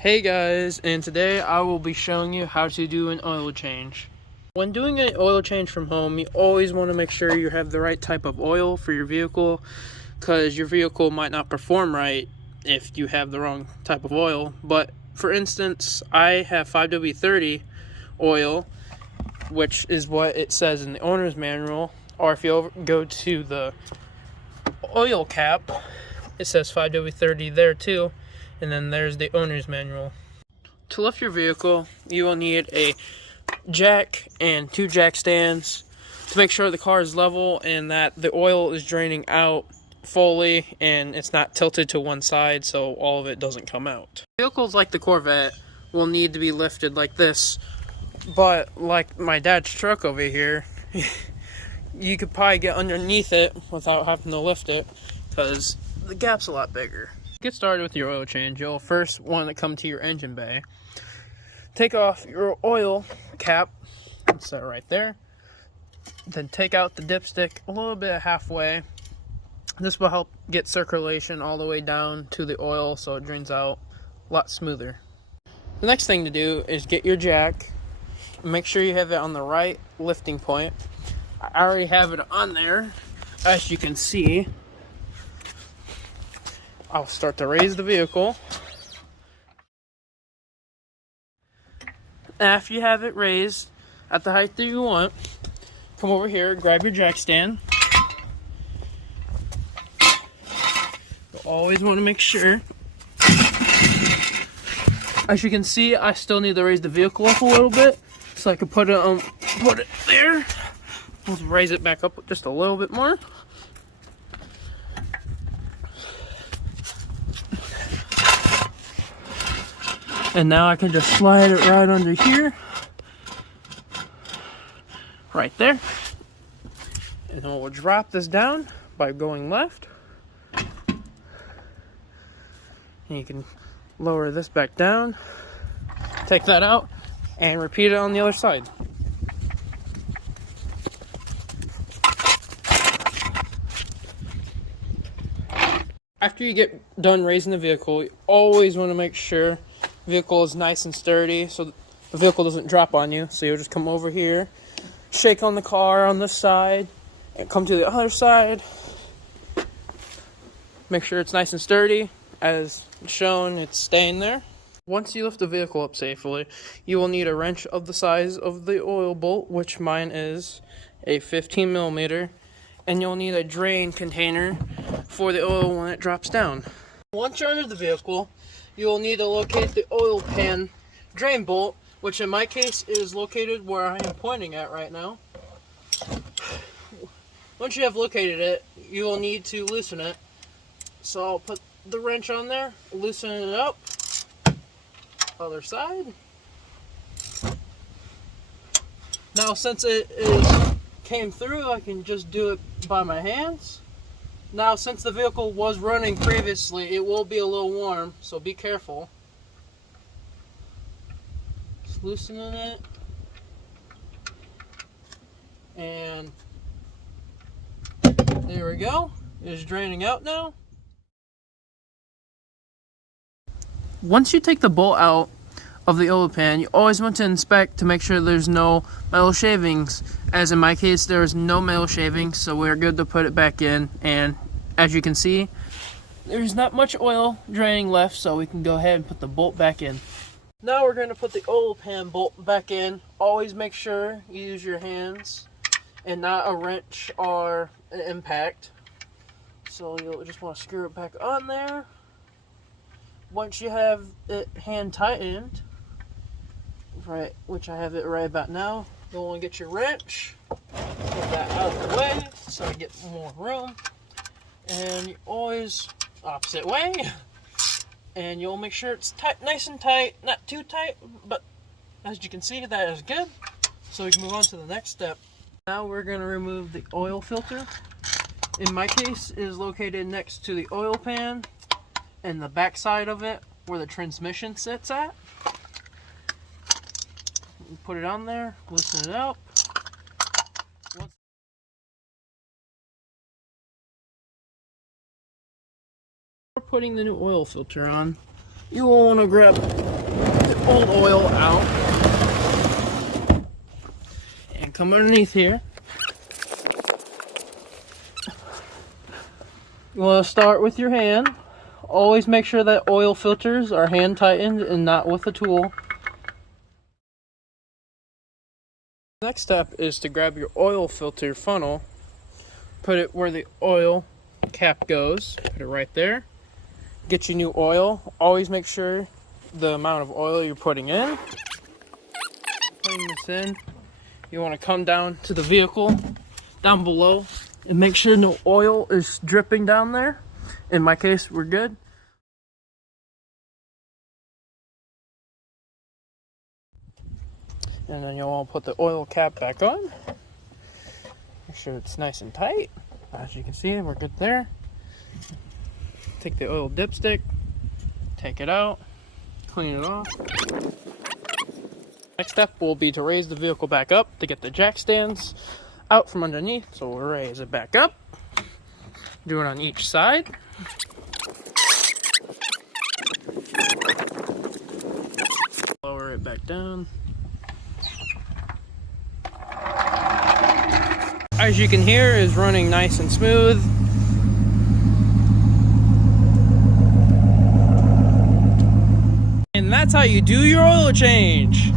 Hey guys, and today I will be showing you how to do an oil change. When doing an oil change from home, you always want to make sure you have the right type of oil for your vehicle, because your vehicle might not perform right if you have the wrong type of oil. But for instance, I have 5W30 oil, which is what it says in the owner's manual, or if you go to the oil cap, it says 5W30 there too, and then there's the owner's manual. To lift your vehicle, you will need a jack and 2 jack stands to make sure the car is level and that the oil is draining out fully and it's not tilted to one side so all of it doesn't come out. Vehicles like the Corvette will need to be lifted like this, but like my dad's truck over here, you could probably get underneath it without having to lift it because the gap's a lot bigger. To get started with your oil change, you'll first want to come to your engine bay. Take off your oil cap, set it right there. Then take out the dipstick a little bit halfway. This will help get circulation all the way down to the oil so it drains out a lot smoother. The next thing to do is get your jack. Make sure you have it on the right lifting point. I already have it on there, as you can see. I'll start to raise the vehicle. After you have it raised at the height that you want, come over here, grab your jack stand. You'll always want to make sure. As you can see, I still need to raise the vehicle up a little bit so I can put it there. Let's raise it back up just a little bit more. And now I can just slide it right under here. Right there. And then we'll drop this down by going left. And you can lower this back down. Take that out and repeat it on the other side. After you get done raising the vehicle, you always want to make sure the vehicle is nice and sturdy so the vehicle doesn't drop on you. So you'll just come over here, shake on the car on this side, and come to the other side. Make sure it's nice and sturdy. As shown, it's staying there. Once you lift the vehicle up safely, you will need a wrench of the size of the oil bolt, which mine is a 15mm, and you'll need a drain container for the oil when it drops down. Once you're under the vehicle, you will need to locate the oil pan drain bolt, which in my case is located where I am pointing at right now. Once you have located it, you will need to loosen it. So I'll put the wrench on there, loosen it up. Other side. Now since it came through, I can just do it by my hands. Now since the vehicle was running previously, it will be a little warm, so be careful. Just loosening it. And there we go. It's draining out now. Once you take the bolt out of the oil pan, you always want to inspect to make sure there's no metal shavings. As in my case, there is no metal shavings, so we're good to put it back in. And as you can see, there's not much oil draining left, so we can go ahead and put the bolt back in. Now we're going to put the oil pan bolt back in. Always make sure you use your hands and not a wrench or an impact. So you'll just want to screw it back on there. Once you have it hand tightened, right, which I have it right about now, you'll want to get your wrench, put that out of the way so I get more room, and you always opposite way, and you'll make sure it's tight, nice and tight, not too tight, but as you can see, that is good. So we can move on to the next step. Now we're going to remove the oil filter. In my case, it is located next to the oil pan and the back side of it where the transmission sits at. Put it on there, loosen it up. Before putting the new oil filter on, you will want to grab the old oil out and come underneath here. You want to start with your hand. Always make sure that oil filters are hand tightened and not with a tool. Next step is to grab your oil filter funnel, put it where the oil cap goes, put it right there. Get your new oil. Always make sure the amount of oil you're putting in. Putting this in, you want to come down to the vehicle down below and make sure no oil is dripping down there. In my case, we're good. And then you'll want to put the oil cap back on. Make sure it's nice and tight. As you can see, we're good there. Take the oil dipstick, take it out, clean it off. Next step will be to raise the vehicle back up to get the jack stands out from underneath. So we'll raise it back up. Do it on each side. Lower it back down. As you can hear, is running nice and smooth. And that's how you do your oil change.